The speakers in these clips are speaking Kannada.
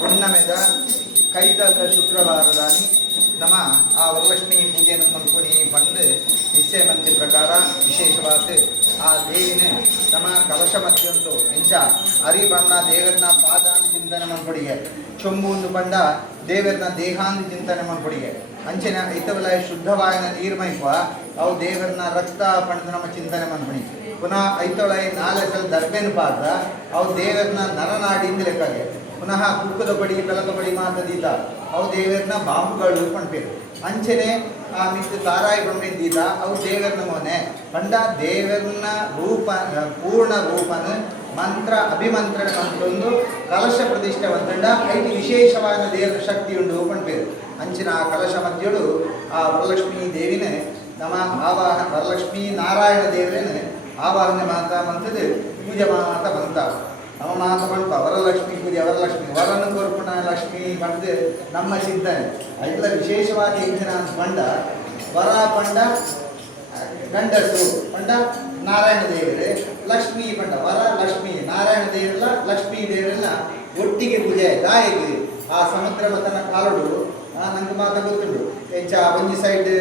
ಹುಣ್ಣಿಮೆದ ಕೈತದ ಶುಕ್ರವಾರದಾನಿ ನಮ್ಮ ಆ ವರಲಕ್ಷ್ಮಿ ಪೂಜೆಯನ್ನು ಮಲ್ಕೊಂಡು ಬಂದು ನಿಶ್ಚಯ ಮಂತ್ರಿ ಪ್ರಕಾರ ವಿಶೇಷವಾದ ಆ ದೇವಿನ ನಮ್ಮ ಕಲಶ ಮಧ್ಯಂತೂ ಎಂಚ ಅರಿ ಬಣ್ಣ ದೇವರನ್ನ ಪಾದಾಂತ ಚಿಂತನೆ ಮನ್ಕೊಡಿಗೆ ಚೊಂಬುಂದು ಬಂಡ ದೇವರನ್ನ ದೇಹಾಂತ ಚಿಂತನೆ ಮನ್ಕೊಡಿಗೆ ಅಂಚೆನ ಐತವಲ ಶುದ್ಧವಾಯನ ನೀರ್ಮೈಪ ಅವು ದೇವರನ್ನ ರಕ್ತ ಪಂಡ ನಮ್ಮ ಚಿಂತನೆ ಮನ್ಕೊಡಿ ಪುನಃ ಐತೊಳೈ ನಾಳೆ ಸಲ ದರ್ಬೇನ ಪಾತ್ರ ಅವು ದೇವರನ್ನ ನರನಾಡಿಂದ ಲೆಕ್ಕಗೆ ಪುನಃ ಕುಕ್ಕದ ಬಡಿ ಬೆಲದ ಬಡಿ ಮಾತದೀತ ಅವು ದೇವರನ್ನ ಬಾಂಬುಗಳು ಪಂಪೇರು ಅಂಚನೆ ಆ ಮಿತ್ತು ತಾರಾಯಿ ಬಂದಿದ್ದ ಅವು ದೇವರನ್ನ ಮೊನೆ ಪಂಡ ದೇವರನ್ನ ರೂಪ ಪೂರ್ಣ ರೂಪನ ಮಂತ್ರ ಅಭಿಮಂತ್ರಣ ಮಂತ್ರೊಂದು ಕಲಶ ಪ್ರತಿಷ್ಠೆ ಒಂದಂಡ ಐದು ವಿಶೇಷವಾದ ದೇವರ ಶಕ್ತಿ ಉಂಡು ಪಂಪೇರು ಅಂಚಿನ ಆ ಕಲಶ ಮಧ್ಯಳು ಆ ವರಲಕ್ಷ್ಮೀ ದೇವಿನ ನಮ್ಮ ಆವಾಹನ ವರಲಕ್ಷ್ಮೀ ನಾರಾಯಣ ದೇವರೇನ ಆವಾಹನೆ ಮಾತಾ ಮಂತದ್ದು ಪೂಜೆ ಮಾತ ಬಂತ ನಮ್ಮ ಮಾತ ಬಂಪ ವರಲಕ್ಷ್ಮಿ ಪೂಜೆ ವರಲಕ್ಷ್ಮಿ ವರನ ಕೋರ್ಪುಣ ಲಕ್ಷ್ಮಿ ಬಂದು ನಮ್ಮ ಚಿಂತನೆ ಅದೆಲ್ಲ ವಿಶೇಷವಾದ ಇಂಚಿನ ಪಂಡ ವರ ಪಂಡ ಗಂಡಸು ಪಂಡ ನಾರಾಯಣ ದೇವರೇ ಲಕ್ಷ್ಮೀ ಪಂಡ ವರ ಲಕ್ಷ್ಮಿ ನಾರಾಯಣ ದೇವರೆಲ್ಲ ಲಕ್ಷ್ಮೀ ದೇವರೆಲ್ಲ ಒಟ್ಟಿಗೆ ಪೂಜೆ ದಾಯಿಗೆ ಆ ಸಮುದ್ರ ಮತನ ಕಾಲುಡು ನಂಗೆ ಮಾತ ಗೊತ್ತುಂಡು ಎಂಚ ಒಂಜಿ ಸೈಡ್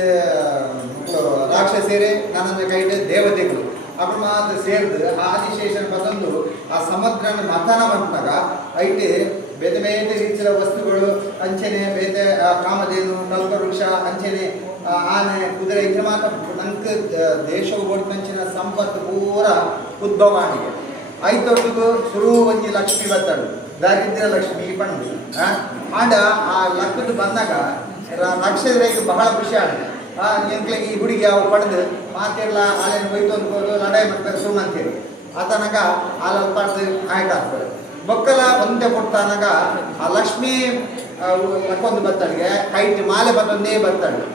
ರಾಕ್ಷಸೇರೆ ನನ್ನ ಕೈಡ್ ದೇವತೆಗಳು ಅಪ್ಪ ಮಾತ್ರ ಸೇರಿದು ಆದಿಶೇಷನ ಪದಂದು ಆ ಸಮುದ್ರನ ಮಥನ ಬಂದಾಗ ಐಟೆ ಬೇತೆ ಬೇತೆ ರೀತಿಯ ವಸ್ತುಗಳು ಅಂಚನೆ ಬೇತೆ ಕಾಮಧೇನು ಕಲ್ಪವೃಕ್ಷ ಅಂಚನೆ ಆನೆ ಕುದುರೆ ಇದ್ರ ಮಾತ್ರ ನಂಗೆ ದೇಶವು ಓಡ್ಕಂಚಿನ ಸಂಪತ್ತು ಪೂರ ಉದ್ಭವಾಣಿಗೆ ಐತೊಟ್ಟಿಗೂ ಶುರು ಒಂಜಿ ಲಕ್ಷ್ಮಿ ಬತ್ತಳು ದಾರಿದ್ರ್ಯ ಲಕ್ಷ್ಮಿ ಪಂಡು ಆಂಡ ಆ ಲಕ್ಕದ್ದು ಬಂದಾಗ ನಕ್ಷತ್ರಕ್ಕೆ ಬಹಳ ಖುಷಿ ಆಗಿದೆ ಎಂಕ್ಲಿಗೆ ಈ ಹುಡುಗಿ ಅವು ಪಡೆದು ಮಾತೆಲ್ಲ ಆಳೆಯನ್ನು ಬೈತು ಅನ್ಬೋದು ಲಡಾಯಿ ಮಾಡ್ತಾರೆ ಸುಮ್ಮಂತೇಳಿ ಆತನಾಗ ಹಾಲಲ್ಲಿ ಪಡೆದು ಆಯ್ತಾಗ್ತದೆ ಬೊಕ್ಕಲ ಒಂದೇ ಕೊಡ್ತಾನಾಗ ಆ ಲಕ್ಷ್ಮೀ ಲಕ್ಕೊಂದು ಬತ್ತಳಿಗೆ ಕೈಟ್ ಮಾಲೆ ಬತ್ತೊಂದೇ ಬತ್ತಳು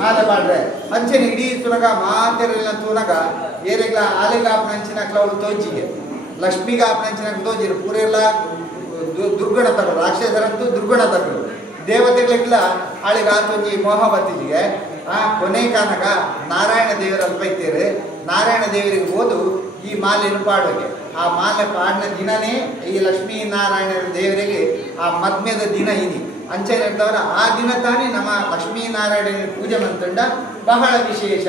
ಮಾಲೆ ಮಾಡ್ರೆ ಅಂಚೆನ ಇಡೀ ತುನಗ ಮಾತೆರೆಲ್ಲ ತೂನಗ ಏರೆಗ್ಲ ಆಲೆಗ ಆಪನಂಚಿನಕ್ಲ ಅವಳು ತೋಜಿಗೆ ಲಕ್ಷ್ಮಿಗೆ ಆಪನಂಚಿನಕ್ ತೋಜಿರು ಪೂರೆಲ್ಲ ದುರ್ಗುಣ ತಗೊಳ್ಳು ರಾಕ್ಷಸರಂತೂ ದುರ್ಗುಣ ತಗೊಳ್ಳು ದೇವತೆಗಳಿಗೆಲ್ಲ ಆಳಿಗೆ ಆತೊಂಜಿ ಮೋಹ ಬತ್ತಿಜಿಗೆ ಕೊನೆ ಕಾನಗ ನಾರಾಯಣ ದೇವರಲ್ಲಿ ಬೈತೀರಿ ನಾರಾಯಣ ದೇವರಿಗೆ ಹೋದು ಈ ಮಾಲೆಯನ್ನು ಪಾಡೋಕೆ ಆ ಮಾಲೆ ಪಾಡಿನ ದಿನನೇ ಈ ಲಕ್ಷ್ಮೀ ನಾರಾಯಣ ದೇವರಿಗೆ ಆ ಮದ್ಮೆದ ದಿನ ಇನಿ ಅಂಚೆ ಇರ್ತವರ ಆ ದಿನ ತಾನೇ ನಮ್ಮ ಲಕ್ಷ್ಮೀ ನಾರಾಯಣ ಪೂಜೆ ಮಂತಂಡ ಬಹಳ ವಿಶೇಷ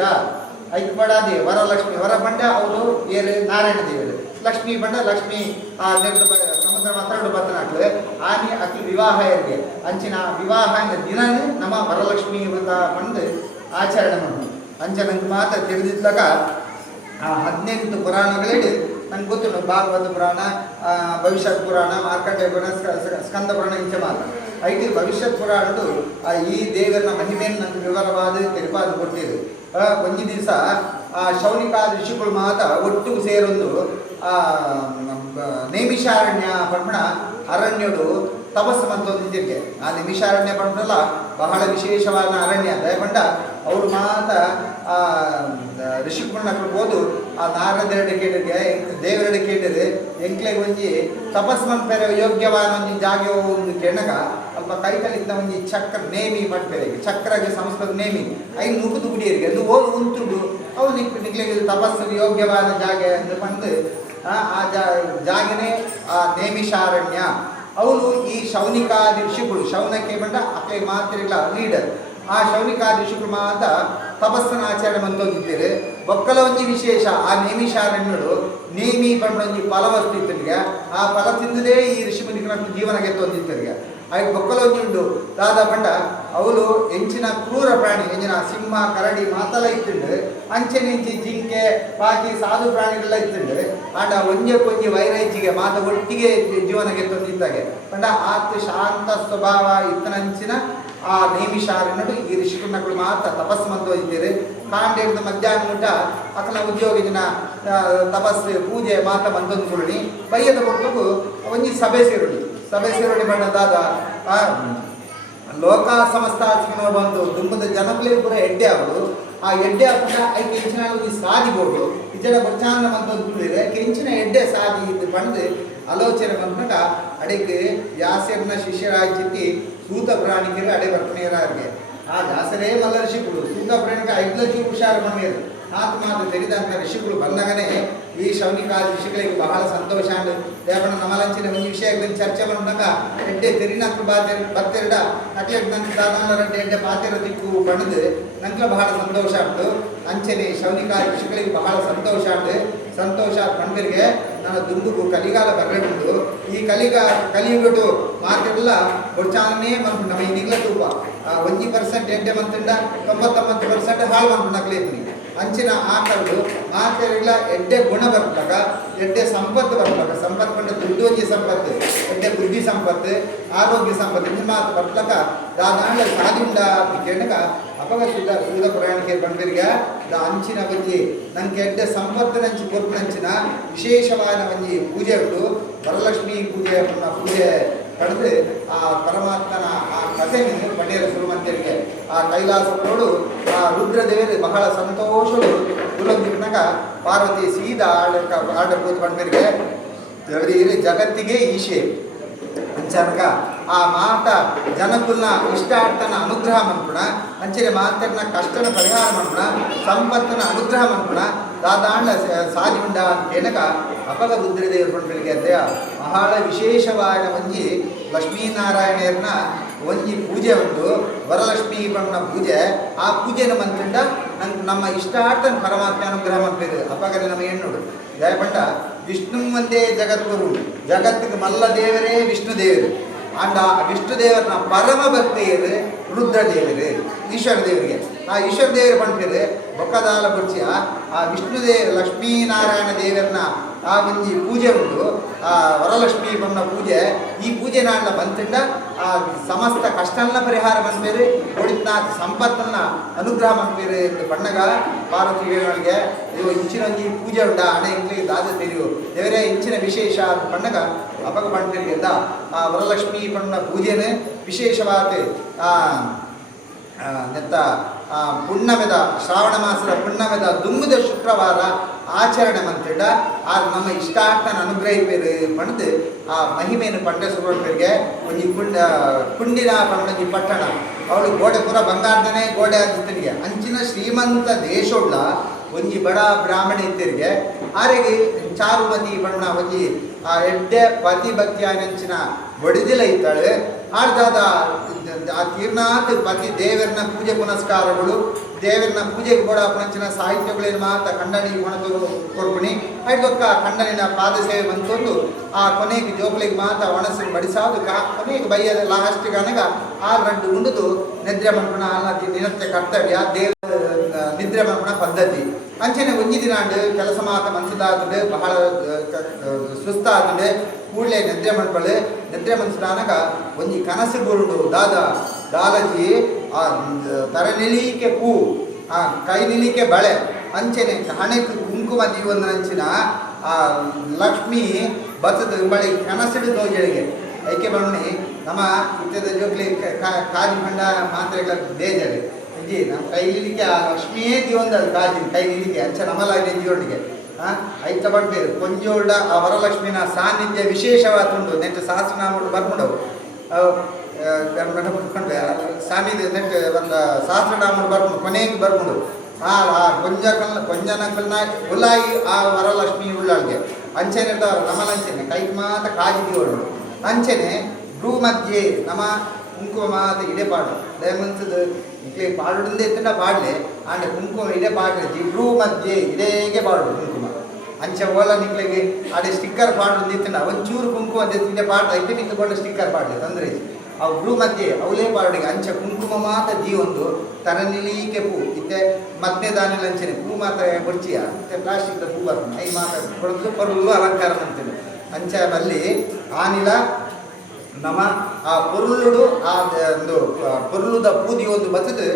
ಐದು ಪಡಾದೆ ವರಲಕ್ಷ್ಮಿ ವರ ಬಂಡ ಅವರು ಏರು ನಾರಾಯಣ ದೇವರು ಲಕ್ಷ್ಮೀ ಬಂಡ ಲಕ್ಷ್ಮೀ ಆ ಸಮುದ್ರ ಮಾತಾಡು ಬತ್ತನಾಗ್ತದೆ ಆನೆ ಅತಿ ವಿವಾಹ ಇರಿಗೆ ಅಂಚಿನ ವಿವಾಹ ದಿನನೇ ನಮ್ಮ ವರಲಕ್ಷ್ಮಿ ವ್ರತ ಬಂದು ಆಚರಣೆ ಮಾಡೋದು ಅಂಚೆ ನಂಗೆ ಮಾತ್ರ ತಿಳಿದಿದ್ದಾಗ ಆ 18 ಪುರಾಣಗಳಿಡಿ ನಂಗೆ ಗೊತ್ತುಂಟು ಭಾಗವತ ಪುರಾಣ ಭವಿಷ್ಯತ್ ಪುರಾಣ ಮಾರ್ಕಂಡೇಯ ಪುರಾಣ ಸ್ಕಂದ ಪುರಾಣ ಇಂಚೆ ಮಾತ್ರ ಐದು ಭವಿಷ್ಯತ್ ಪುರಾಣದು ಈ ದೇವರ ಮಹಿಮೆಯನ್ನು ನಂಗೆ ವಿವರವಾದ ತೆರಪಾದು ಕೊಟ್ಟಿರು ಒಂಜಿ ದಿವಸ ಆ ಶೌನಿಕಾದ ಋಷಿಗಳು ಮಾತ ಒಟ್ಟಿಗೆ ಸೇರೊಂದು ನೈಮಿಷಾರಣ್ಯ ಪಂಪಣ ಅರಣ್ಯಡು ತಪಸ್ಸು ಮಂತೊಂದಿದ್ದಿರ್ಗೆ ಆ ನೈಮಿಷಾರಣ್ಯ ಪಂಪಲ್ಲ ಬಹಳ ವಿಶೇಷವಾದ ಅರಣ್ಯ ದಯಪಂಡ ಅವರು ಮಾತ ಆ ಋಷಿಕುಣ್ಣಕ್ಕೆ ಹೋದು ಆ ನಾರದೆರಡು ಕೇಳಿದ್ರೆ ದೇವರೆರಡು ಕೇಳಿದ್ರೆ ಎಂಕ್ಲೆಗೆ ಒಂಜಿ ತಪಸ್ಸು ಮಂಪೆರೆ ಯೋಗ್ಯವಾದ ಒಂಜಿ ಜಾಗ ಒಂದು ಕೆಣಗ ಅಲ್ಪ ಕೈಕಲಿದ್ದ ಒಂಜಿ ಚಕ್ರ ನೇಮಿ ಪಂಪೆರೆಗೆ ಚಕ್ರಗೆ ಸಂಸ್ಕೃತ ನೇಮಿ ಐದು ನುಗ್ಗುದು ಗುಡಿಯರಿಗೆ ಅದು ಹೋಗಿ ಉಂಟುಂಡು ಅವು ನಿಕ್ಲೆಗೆ ತಪಸ್ಸು ಯೋಗ್ಯವಾದ ಜಾಗ ಎಂದು ಪಂದು ಆ ಜಾಗನೇ ಆ ನೇಮಿಷಾರಣ್ಯ ಅವರು ಈ ಶೌನಿಕಾದಿ ಋಷಿಗಳು ಶೌನಕ್ಕೆ ಬಂದ ಅಕ್ಕೆ ಮಾತ್ರ ಲೀಡರ್ ಆ ಶೌನಿಕಾದಿ ಋಷಿಗಳು ಮಾತ ತಪಸ್ಸನ ಆಚರಣೆ ಮಂತೊಂದಿದ್ದೀರಿ ಒಕ್ಕಲ ಒಂಜಿ ವಿಶೇಷ ಆ ನೇಮಿಷಾರಣ್ಯರು ನೇಮಿ ಬಂದ ಒಂಜಿ ಫಲವಸ್ತು ಇತ್ತರಿಗೆ ಆ ಫಲ ತಿಂದದೇ ಈ ಋಷಿಮುನಿಗಳ ಜೀವನಕ್ಕೆ ತೊಂದಿತ್ತರಿಗೆ ಆಯ್ತು ಬೊಕ್ಕಲ ಒಂಜಿ ಉಂಡು ದಾದ ಬಂಡ ಅವಳು ಎಂಚಿನ ಕ್ರೂರ ಪ್ರಾಣಿ ಎಂಚಿನ ಸಿಂಹ ಕರಡಿ ಮಾತಲ್ಲ ಇತ್ತುಂಡು ಅಂಚೆನಿಂಚಿ ಜಿಂಕೆ ಬಾಕಿ ಸಾಧು ಪ್ರಾಣಿಗಳೆಲ್ಲ ಇತ್ತುಂಡು ಆಂಡ ಒಂಜೆ ವೈರೈಜಿಗೆ ಮಾತ ಒಟ್ಟಿಗೆ ಜೀವನಕ್ಕೆ ತೊಂದಿದ್ದಾಗೆ ಬಂಡ ಆತ ಶಾಂತ ಸ್ವಭಾವ ಇತ್ತನಂಚಿನ ಆ ನೇಮಿಷಾರಣ್ಯರು ಈ ಋಷಿಕುಣ್ಣಗಳು ಮಾತ್ರ ತಪಸ್ಸು ಮಂತೋದಿದ್ದೀರಿ ಕಾಂಡೇರ್ದು ಮಧ್ಯಾಹ್ನ ಊಟ ಅಕಲ ಉದ್ಯೋಗಿನ ತಪಸ್ಸು ಪೂಜೆ ಮಾತ ಮಂತೊಂದುಕೊಳ್ಳಿ ಬೈಯದ ಕೊಟ್ಟು ಒಂಜಿ ಸಭೆ ಸೇರುಡಿ ಬಣ್ಣದಾದ ಲೋಕ ಸಮಸ್ತ ಬಂದು ದುಂಬದ ಜನಗಳಿಗೆ ಪೂರ ಎಡ್ಡೆ ಅವರು ಆ ಎಡ್ಡೆ ಹಾಕೊಂಡ ಐದು ಕೆಂಚಿನ ಸಾದಿ ಬೋಡು ಇಜಡ ಬಚ್ಚಾನ ಮಂತೊಂದುಕೊಂಡಿದ್ರೆ ಕೆಂಚಿನ ಎಡ್ಡೆ ಸಾದಿ ಇದು ಬಂದು ಆಲೋಚನೆ ಬಂದಾಗ ಅಡಿಗೆ ವ್ಯಾಸರ್ನ ಶಿಷ್ಯರಾಜ್ಯಕ್ಕೆ ಸೂತ ಪ್ರಾಣಿಕರಿಗೆ ಅಡೆ ಬರ್ಪಣೆಯರಿಗೆ ಆ ವ್ಯಾಸರೇ ಮಲ್ಲ ಋಷಿಗಳು ಸೂತ ಪ್ರಾಣಿಗೆ 5 ಲಕ್ಷ ಹುಷಾರು ಬಂದಿರು ಮಾತು ತೆರೆದಂಥ ಋಷಿಗಳು ಬಂದಾಗನೇ ಈ ಶೌನಿಕಾದ ಋಷಿಗಳಿಗೆ ಬಹಳ ಸಂತೋಷ ಅಂಡ್ ದೇವಣ್ಣ ನಮಲಂಚಿನ ಒಂದು ವಿಷಯದಲ್ಲಿ ಚರ್ಚೆ ಬಂದಾಗ ಎಡ್ಡೆ ತೆರಿನಕ್ಲು ಬತ್ತೆರಡ ಅಟ್ಲೆ ನಂಗೆ ದಾದಾನರಂತೆ ಎಡ್ಡೆ ಪಾತೆರ ದಿಕ್ಕು ಬಣ್ಣದು ನಂಗೆ ಬಹಳ ಸಂತೋಷ ಉಂಟು ಅಂಚನೆ ಶೌನಿಕಾದ ಋಷಿಗಳಿಗೆ ಬಹಳ ಸಂತೋಷ ಉಂಟು ಸಂತೋಷ ಕಂಡರಿಗೆ ನಾನು ದುಂದುಗು ಕಲಿಗಾಲ ಬರಬೇಕು ಈ ಕಲಿಯುಗಟ್ಟು ಮಾತೆಲ್ಲ ಕೊಡ್ಚಾನೇ ಬಂತು ನಮ್ಮ ಈ ನಿಗ್ಲ ತೂಪ 1% ಎಡ್ಡೆ ಮಂತಂಡ 99% ಹಾಳು ಬಂತು ನಕ್ಲೇತೀನಿ ಅಂಚಿನ ಆಕಳು ಮಾತೆಲ್ಲ ಎಡ್ಡೆ ಗುಣ ಬರ್ತಾಗ ಎಡ್ಡೆ ಸಂಪತ್ತು ಬರ್ತಾಗ ಸಂಪತ್ತು ಬಂದ ದುಡ್ಡು ಒಂಜಿ ಸಂಪತ್ತು ಎಡ್ಡೆ ಬುದ್ಧಿ ಸಂಪತ್ತು ಆರೋಗ್ಯ ಸಂಪತ್ತು ನಿಮ್ಮ ಮಾತು ಬರ್ತಾಗ ದಾದಾಂಡ ಸಾಧಿಂಡ ಕೇಳಗ ಅಪಗ ಸುದ ಪ್ರಯಾಣಿಕೆ ಬಂದಿರಿಗೆ ಅಂಚಿನ ಒಂಜಿ ನಂಗೆ ಎಡ್ಡೆ ಸಂಪತ್ತು ನಂಚಿ ಕೊಟ್ಟು ನಂಚಿನ ವಿಶೇಷವಾದ ಒಂಜಿ ಪೂಜೆ ಉಂಟು ವರಲಕ್ಷ್ಮಿ ಪೂಜೆ ಪಡೆದು ಆ ಪರಮಾತ್ಮನ ಆ ಕಥೆಯನ್ನು ಪಡೆಯಲು ಶುರುವಂತರಿಗೆ ಆ ಕೈಲಾಸಗಳು ಆ ರುದ್ರದೇವರು ಬಹಳ ಸಂತೋಷಗಳು ಕುಲೊಂದಿನಾಗ ಪಾರ್ವತಿ ಸೀದಾ ಆಡಬಹುದು ಬಂದರಿಗೆ ಜಗತ್ತಿಗೆ ಈಶೆ ಅಂಚನಕ ಆ ಮಾತ ಜನಕುಲ್ನ ಇಷ್ಟಾರ್ಥನ ಅನುಗ್ರಹ ಮನ್ಪುಣ ಅಂಚನೆ ಮಾತನ್ನ ಕಷ್ಟನ ಪರಿಹಾರ ಮನ್ಪುಣ ಸಂಪತ್ತನ ಅನುಗ್ರಹ ಮನ್ಪುಣ ದಾದಾಂಡ ಸಾಧಿ ಉಂಡ ಏನಕ ಅಪಗ ರುದ್ರದೇವರು ಬಂದರಿಗೆ ಅಂತೆಯ ಬಹಳ ವಿಶೇಷವಾದ ಒಂಜಿ ಲಕ್ಷ್ಮೀನಾರಾಯಣರನ್ನ ಒಂಜಿ ಪೂಜೆ ಉಂಟು ವರಲಕ್ಷ್ಮೀ ಬಣ್ಣ ಪೂಜೆ ಆ ಪೂಜೆನ ಮಂತ್ರಿಂದ ನಮ್ಮ ಇಷ್ಟಾರ್ಥನ ಪರಮಾತ್ಮ ಅನುಗ್ರಹ ಮಾಡ್ಬೇಕು ಅಪಗನೆ ನಮ್ಮ ಹೆಣ್ಣುಡು ದಯಪಂಡ ವಿಷ್ಣು ಒಂದೇ ಜಗದ್ಗುರು ಜಗತ್ತಿಗೆ ಮಲ್ಲ ದೇವರೇ ವಿಷ್ಣು ದೇವರು ಅಂಡ್ ಆ ವಿಷ್ಣು ದೇವರನ್ನ ಪರಮ ಭಕ್ತಿಯರು ರುದ್ರ ದೇವರು ಈಶ್ವರ ದೇವರಿಗೆ ಆ ಈಶ್ವರ ದೇವರು ಬಂದಿದೆ ಬೊಕ್ಕದಾಲ ಬುರ್ಚಿಯ ಆ ಲಕ್ಷ್ಮೀನಾರಾಯಣ ದೇವರನ್ನ ಆ ಒಂಜಿ ಪೂಜೆ ಉಂಟು ಆ ವರಲಕ್ಷ್ಮೀ ಬಣ್ಣ ಪೂಜೆ ಈ ಪೂಜೆ ನಾಡ ಬಂತಿಂಡ ಆ ಸಮಸ್ತ ಕಷ್ಟನ್ನ ಪರಿಹಾರ ಬಂದ್ಬೇರೆ ಒಡಿತ್ನಾಥ್ ಸಂಪತ್ತನ್ನ ಅನುಗ್ರಹ ಬಂದ್ಬೇರೆ ಎಂದು ಬಣ್ಣಗ ಪಾರ್ವತಿಗಳಿಗೆ ಇದು ಇಂಚಿನ ಒಂಜಿ ಪೂಜೆ ಉಂಡ ಹಣೆ ಇಂಗ್ಲಿಗೆ ದಾದ ತೆರಿಯು ದೇವರೇ ಇಂಚಿನ ವಿಶೇಷ ಬಣ್ಣಗ ಅಪಗ ಬಂದಿರಿಗೆ ಎಂದ ಆ ವರಲಕ್ಷ್ಮೀ ಬಣ್ಣ ಪೂಜೆನೇ ವಿಶೇಷವಾದ ನೆತ್ತ ಪುಣ್ಯಮೆದ ಶ್ರಾವಣ ಮಾಸದ ಪುಣ್ಯಮೆದ ದುಂಗುದ ಶುಕ್ರವಾರ ಆಚರಣೆ ಮಂತ್ರಿಡ ಆ ನಮ್ಮ ಇಷ್ಟಾರ್ಥನ ಅನುಗ್ರಹಿಪೇರು ಪಡೆದು ಆ ಮಹಿಮೆಯನ್ನು ಪಂಡೆ ಸುಬ್ರಹ್ಮಣ್ಯರಿಗೆ ಒಂಜಿ ಕುಂಡಿನ ಪಂಡಜಿ ಪಟ್ಟಣ ಅವಳು ಗೋಡೆ ಪೂರ ಬಂಗಾರದನೇ ಗೋಡೆ ಆಗಿರ್ತನಿಗೆ ಅಂಚಿನ ಶ್ರೀಮಂತ ದೇಶೋಳ್ಳ ಒಂಜಿ ಬಡ ಬ್ರಾಹ್ಮಣ ಇದ್ದರಿಗೆ ಆರೆಗೆ ಚಾರುಮತಿ ಬಣ್ಣ ಒಂಜಿ ಆ ಎಡ್ಡೆ ಪತಿ ಭಕ್ತಿ ಆನಂಚಿನ ಒಡಿದಿಲ ಇದ್ದಾಳೆ ಆಡ್ದಾದ ಆ ತೀರ್ನಾಥ್ ಪತಿ ದೇವರನ್ನ ಪೂಜೆ ಪುನಸ್ಕಾರಗಳು ದೇವರನ್ನ ಪೂಜೆಗೆ ಕೂಡ ಅಪನಂಚಿನ ಸಾಹಿತ್ಯಗಳೇನು ಮಾತ್ರ ಖಂಡನಿಗೆ ಒಣದು ಕೊಡ್ಬಿಣಿ ಐದೊಕ್ಕ ಖಂಡನಿನ ಪಾದ ಸೇವೆ ಬಂತೊಂದು ಆ ಕೊನೆಗೆ ಜೋಬಲಿಗೆ ಮಾತ್ರ ಒಣಸಿ ಬಡಿಸಾದು ಕೊನೆಗೆ ಬೈಯದ ಲಾಸ್ಟಿಗೆ ಅನಗ ಆ ರಡ್ಡು ಉಂಡುದು ನಿದ್ರೆ ಮನ್ಪುಣ ಅಲ್ಲ ನಿನತ್ಯ ಕರ್ತವ್ಯ ದೇವ ನಿದ್ರೆ ಮನ್ಪುಣ ಪದ್ಧತಿ ಅಂಚನೆ ಒಂಜಿ ದಿನಾಂಡು ಕೆಲಸ ಮಾತ ಮನ್ಸಿದಾತಂಡೆ ಬಹಳ ಸುಸ್ತಾತಂಡೆ ಕೂಡಲೇ ನಿದ್ರೆ ಮನ್ಪಳು ನಿದ್ರೆ ಮನ್ಸಿದಾನಾಗ ಒಂಜಿ ಕನಸು ಬರುಡು ದಾದಾಜಿ ಆ ತರನಿಲಿಕೆ ಪೂ ಆ ಕೈ ನಿಲಿಕೆ ಬಳೆ ಅಂಚನೆ ಹಣೆಗೆ ಕುಂಕುಮ ದೀವಂದ ಅಂಚಿನ ಆ ಲಕ್ಷ್ಮಿ ಬಸದ ಬಳಿ ಕನಸಿಡು ತೋಜಳಿಗೆ ಐಕೆ ಬಣ್ಣಿ ನಮ್ಮ ಇತ್ಯದ ಜೋಗ್ಲಿ ಕಾಜಿ ಖಂಡ ಮಾತ್ರೆಗಳ ಬೇಜಾರಿ ಇಜ್ಜಿ ನಮ್ಮ ಕೈ ನಿಲಿಕೆ ಆ ಲಕ್ಷ್ಮಿಯೇ ದೀವಂದದು ಕಾಜಿ ಕೈ ನಿಲಿಕೆ ಅಂಚ ನಮಲಾಗಿ ಜೀವನಿಗೆ ಐತ ಬಡ್ಬೇರು ಕೊಂಜೋಡ ಆ ವರಲಕ್ಷ್ಮಿನ ಸಾನ್ನಿಧ್ಯ ವಿಶೇಷವಾದುಂಡು ನೆಟ್ಟು ಸಹಸ್ರನಾಮಗಳು ಬರ್ಕೊಂಡವು ಸಾನ್ನಿಧ್ಯ ನೆಟ್ಟು ಒಂದು ಸಹಸ್ರನಾಮಗಳು ಬರ್ಕೊಂಡು ಕೊನೆಗೆ ಬರ್ಕೊಂಡು ಆ ಕೊಂಜನಕಲ್ನ ಉಲಾಯಿ ಆ ವರಲಕ್ಷ್ಮಿ ಉಳ್ಳಾಳ್ಗೆ ಅಂಚೆನೆ ನಮಲಂಚೆನೆ ಕೈಗೆ ಮಾತ್ರ ಕಾಜಿದೀವಳು ಅಂಚೆನೆ ಭ್ರೂ ಮಧ್ಯೆ ನಮ್ಮ ಕುಂಕುಮ ಮಾತ ಇಡೆ ಪಾಡು ದಯಮಂತದ ಇಟ್ಲಿ ಪಾಡುಂದೇ ತಿಂಡ ಪಾಡ್ಲೆ ಆಂಡೆ ಕುಂಕುಮ ಇಡೆ ಪಾಡ್ಲಿ ಭ್ರೂ ಮಧ್ಯೆ ಇಡೆಗೆ ಪಾಡು ಕುಂಕುಮ ಅಂಚೆ ಓಲ ನಿಕ್ಲಿಗೆ ಆಡೆ ಸ್ಟಿಕ್ಕರ್ ಪಾಡು ತಿಂಡ ಒಂಚೂರು ಕುಂಕುಮ ಇಡೆ ಪಾಡ್ದ ಐತೆ ನಿಂತುಕೊಂಡು ಸ್ಟಿಕ್ಕರ್ ಪಾಡ್ಲಿ ತಂದ್ರೆ ಅವು ಭ್ರೂ ಮಧ್ಯೆ ಅವಲೇ ಪಾಡಿಗೆ ಅಂಚೆ ಕುಂಕುಮ ಮಾತ ಜೀವೊಂದು ತರನಿಲಿಕೆ ಪೂ ಇತ್ತೆ ಮತ್ತೆ ದಾನಿ ಲಂಚನೆ ಪೂ ಮಾತ್ರ ಕೊಡ್ಚಿಯ ಮತ್ತೆ ಪ್ಲಾಸ್ಟಿಕ್ ಪೂ ಬರ್ತದೆ ಐದು ಮಾತ್ರ ಕೊಡೋದು ಪರುಳು ಅಲಂಕಾರ ಅಂತೇಳಿ ಅಂಚೆ ಅಲ್ಲಿ ಆನಿಲ ನಮ್ಮ ಆ ಪೊರುಳುಡು ಆ ಒಂದು ಪೊರುಳುದ ಪೂದಿ ಒಂದು ಬತ್ತದು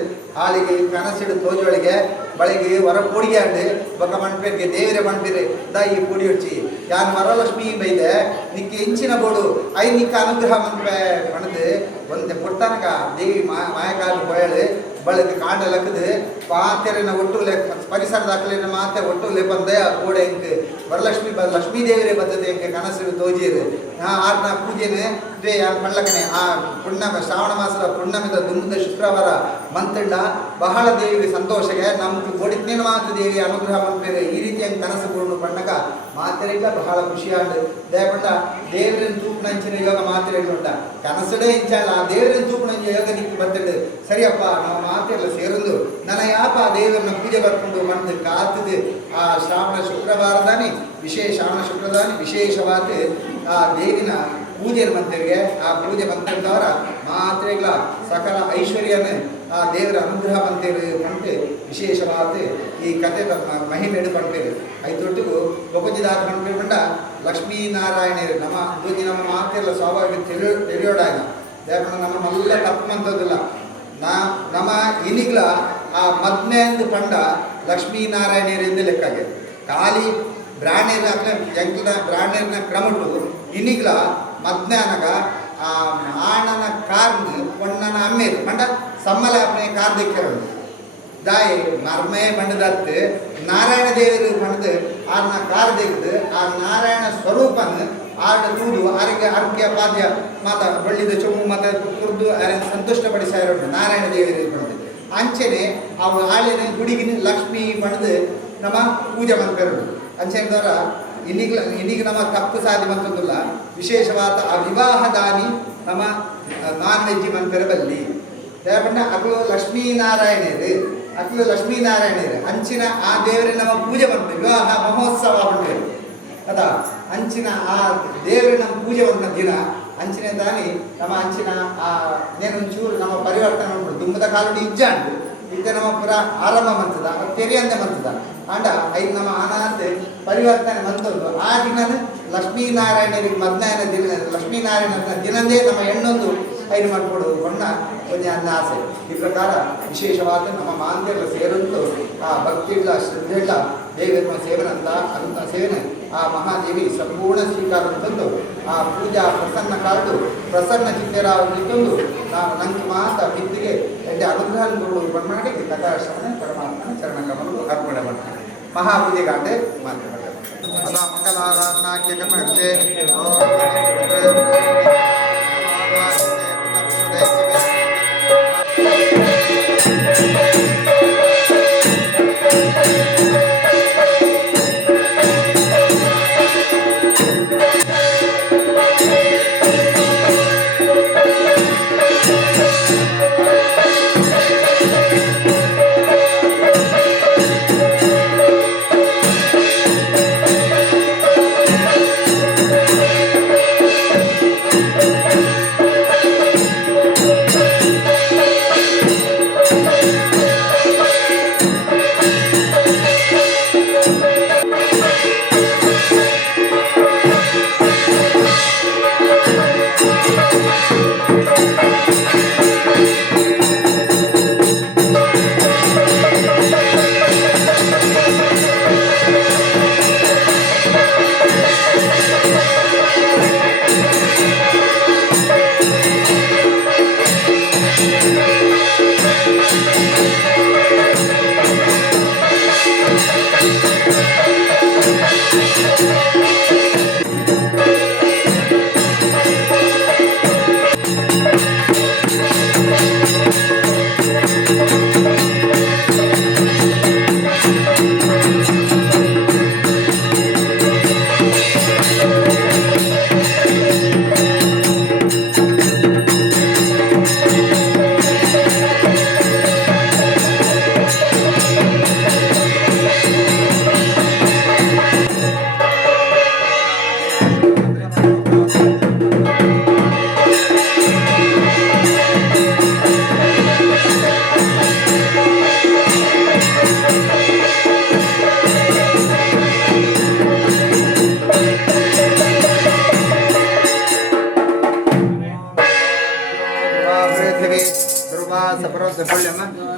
ಆಳಿಗೆ ಕನಸಿಡು ತೋಜೊಳಗೆ ಬಳಿಗೆ ಹೊರ ಪೂಡಿಗೆ ಅಂಡು ಬೊಕ್ಕ ಮಣ್ಪೇರಿಗೆ ದೇವರೇ ಮಣ್ಪೇರೆ ದಾ ಈ ಪೂಡಿ ಹೊಡ್ಚಿ ಯಾನ್ ವರಲಕ್ಷ್ಮಿ ಬೈದೆ ನಿಕ್ಕೆ ಹೆಂಚಿನ ಬೋಡು ಐ ನಿಕ್ಕ ಅನುಗ್ರಹ ಮನ್ಪೆ ಮಣದು ಒಂದೆ ಪುಡ್ತಾನಕ ದೇವಿ ಮಾಯಕಾಲ ಬಯಳು ಬಳಗೆ ಕಾಂಡ ಲಕ್ಕದು ಪಾತೆರಿನ ಒಟ್ಟುಲೆ ಪರಿಸರ ದಾಖಲೆನ ಮಾತೆ ಒಟ್ಟುಲೆ ಬಂದೆ ಕೋಡೆ ಇಂಕ್ ಲಕ್ಷ್ಮೀ ದೇವಿರೇ ಬರ್ತದೆ ಇಂಕ ಕನಸು ತೋಜಿರು ಆರ್ನ ಪೂಜೆನೆ ದ್ವೇ ಯಾರು ಪಳ್ಳಕನೆ ಆ ಪುಣ್ಯಮ ಶ್ರಾವಣ ಮಾಸದ ಪುಣ್ಯಮಿದ ದುಂಬದ ಶುಕ್ರವಾರ ಮಂತಂಡ ಬಹಳ ದೇವಿಗೆ ಸಂತೋಷಗೆ ನಮ್ಗೆ ಗೋಡಿತ್ನೇನು ಮಾತ್ರ ದೇವಿ ಅನುಗ್ರಹ ಮಾಡ್ಬೇರೆ ಈ ರೀತಿಯಾಗಿ ಕನಸು ಪೂರ್ಣ ಪಣ್ಣಗ ಮಾತೆರೆಲ್ಲ ಬಹಳ ಖುಷಿಯಾಡು ದಯಪಟ್ಟ ದೇವರನ್ನು ತೂಪುನಂಚಿನ ಯೋಗ ಮಾತೆರೆಲ್ಲ ಉಂಟ ಕನಸುಡೇ ಇಂಚಲ್ಲ ಆ ದೇವರನ್ನು ತೂಪುನಂಚ ಯೋಗ ನಿಕ್ಕೆ ಬರ್ತದೆ ಸರಿಯಪ್ಪ ನಾವು ಮಾತೆಲ್ಲ ಸೇರೊಂದು ನನ್ನ ಯಾಪ ಆ ದೇವರನ್ನ ಪೂಜೆ ಬರ್ಕೊಂಡು ಬಂದು ಕಾತದು ಆ ಶ್ರಾವಣ ಶುಕ್ರವಾರದಾನಿ ಶ್ರಾವಣ ಶುಕ್ರದಾನಿ ವಿಶೇಷವಾದ ಆ ದೇವಿನ ಪೂಜೆ ಮಂತ್ರಿಗೆ ಆ ಪೂಜೆ ಮಂತ್ರದವರ ಮಾತ್ರೆಗಳ ಸಕಲ ಐಶ್ವರ್ಯನ ಆ ದೇವರ ಅನುಗ್ರಹ ಮಂತೇರು ಪಂಟು ವಿಶೇಷವಾದ ಈ ಕತೆ ಮಹಿಮೆ ಪಂಪೇರು ಐದೊಟ್ಟಿಗೂ ಲೊಕಜಿದಾದ ಪಂಪೇರುಂಡ ಲಕ್ಷ್ಮೀನಾರಾಯಣರು ನಮ್ಮ ಮಾತೆಲ್ಲ ಸ್ವಾಭಾವಿಕ ತೆರೆಯೋಡಾಯನ ಯಾಕಂದ್ರೆ ನಮ್ಮ ಮಲ್ಲ ತಪ್ಪು ಮಂತದಿಲ್ಲ ನಮ್ಮ ಇನಿಗ್ಲ ಆ ಮದ್ಮೆಂದು ಪಂಡ ಲಕ್ಷ್ಮೀನಾರಾಯಣರಿಂದ ಲೆಕ್ಕಾಗೆ ಖಾಲಿ ಬ್ರಾಹ್ಮಣ ಎಂಕ್ಲ ಬ್ರಾಹ್ಮಣನ ಕ್ರಮಟ್ಟು ಇನಿಗ್ಲ ಮಧ್ಯಾಹ್ನಗ ಆ ಆಣನ ಕಾರ್ನು ಪೊಣ್ಣನ ಅಮ್ಮೇರು ಪಂಡ ಸಮ್ಮಲ ಅಪ್ಪನೆ ಕಾರ್ ದಿಕ್ಕರು ದಾಯಿ ಮರ್ಮೇ ಪಂಡದತ್ತು ನಾರಾಯಣ ದೇವರು ಪಂಡದು ಆರ್ನ ಕಾರ್ ದಿಕ್ಕದು ಆ ನಾರಾಯಣ ಸ್ವರೂಪನ ಆರ್ಡ ತೂದು ಆರೋಗ್ಯ ಪಾದ್ಯ ಮಾತ ಬಳ್ಳಿದ ಚೊಮ್ಮು ಮಾತ ಕುರ್ದು ಸಂತುಷ್ಟಪಡಿಸಾರು ನಾರಾಯಣ ದೇವರು ಪಂಡದು ಅಂಚೆನೆ ಅವು ಆಳಿನ ಗುಡಿಗಿನ ಲಕ್ಷ್ಮೀ ಪಂಡದು ನಮ್ಮ ಪೂಜೆ ಮಂತ್ರು ಅಂಚೆನದವರ ಇನ್ನೀಗ ನಮ್ಮ ತಪ್ಪು ಸಾಧಿ ಮಂತಂದುಲ್ಲ ವಿಶೇಷವಾದ ಆ ವಿವಾಹದಾನಿ ನಮ್ಮ ನಾನ್ ವೆಜ್ ಮಂತ್ರ ಬಲ್ಲಿ ದಯಪಂಡ ಅಕ್ಲು ಲಕ್ಷ್ಮೀನಾರಾಯಣರು ಅಂಚಿನ ಆ ದೇವರೇ ನಮ್ಮ ಪೂಜೆ ಮಾಡ್ತೇವೆ ವಿವಾಹ ಮಹೋತ್ಸವ ಮಾಡ್ತೇವೆ ಅದಾ ಅಂಚಿನ ಆ ದೇವರೇ ನಮ್ಮ ಪೂಜೆ ಮಾಡಿದ ದಿನ ಅಂಚಿನ ದಾನಿ ನಮ್ಮ ಅಂಚಿನ ಆ ನೇನೊಂಚೂರು ನಮ್ಮ ಪರಿವರ್ತನೆ ಮಾಡ್ಬಿಡು ದುಂಬದ ಕಾಲುಡಿ ಇಜ್ಜಾಂಡು ಇದ್ದ ನಮ್ಮ ಪುರ ಆರಂಭ ಮಂತದ ತೆರೆಯಂತೆ ಮಂತದ ಅಂಡ ಐದು ನಮ್ಮ ಅನಾಥ ಪರಿವರ್ತನೆ ಮಂತದ್ದು ಆ ದಿನ ಲಕ್ಷ್ಮೀನಾರಾಯಣರಿಗೆ ಮಧ್ಯಾಹ್ನ ದಿನ ಲಕ್ಷ್ಮೀನಾರಾಯಣ ದಿನದೇ ನಮ್ಮ ಹೆಣ್ಣೊಂದು ಐದು ಮಾಡಿಕೊಡೋದು ಬಣ್ಣ ಒಂದು ಅನ್ನ ಆಸೆ ಈ ಪ್ರಕಾರ ವಿಶೇಷವಾದ ನಮ್ಮ ಮಾಂದ್ಯಗಳ ಸೇರಂತು ಆ ಭಕ್ತಿಗಳ ಶ್ರದ್ಧೆಗಳ ದೇವರ ಸೇವನಂತ ಅಂತ ಸೇವನೆ ಆ ಮಹಾದೇವಿ ಸಂಪೂರ್ಣ ಸ್ವೀಕಾರ ತಂದು ಆ ಪೂಜಾ ಪ್ರಸನ್ನ ಕಾಡು ಪ್ರಸನ್ನ ಚಿತ್ತರಾಗಿತ್ತೊಂದು ನಾವು ನಂಗೆ ಮಾತ ಬಿದ್ದಿಗೆ ಎಡ್ಡೆ ಅನುಗ್ರಹ ಕೊಡುವುದು ಮಾಡಿ ಕಥಾಶ್ರವಣೆ ಪರಮಾತ್ಮನ ಚರಣಕಮಲು ಅರ್ಪಣೆ ಮಾಡ್ತಾರೆ ಮಹಾಪೂಜೆಗಾಂಡೆ ಮಾತನಾಡ ಅದ ಮಂಗಲಾರಾಧನಾಖ್ಯ ಕರ್ಮಕ್ಕೆ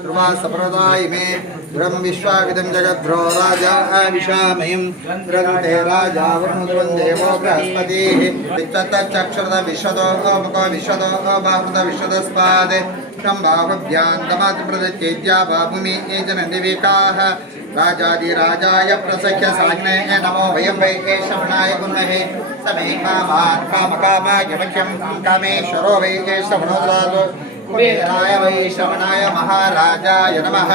ध्रुवा इमे ब्रह्म विश्वाविदं जगद्भ्रो राजा विशामयं ग्रन्थे राजा वरुणोदवं देवो बृहस्पतिः वित्तच्चक्षुरद विशदो मुखो विशदो बाहुद विशदस्पादे शम्भाहुभ्यान्तमात्रप्रदत्येज्या भूमि एजनन्दिविकाः राजाधिराजाय प्रसख्य साग्ने नमो वयं वै केशवनाय गुणहे समे कामान् कामकामाय मह्यं कामेश्वरो वै केशवनोदरालो कुबेराय वै श्रवणाय महाराजाय नमः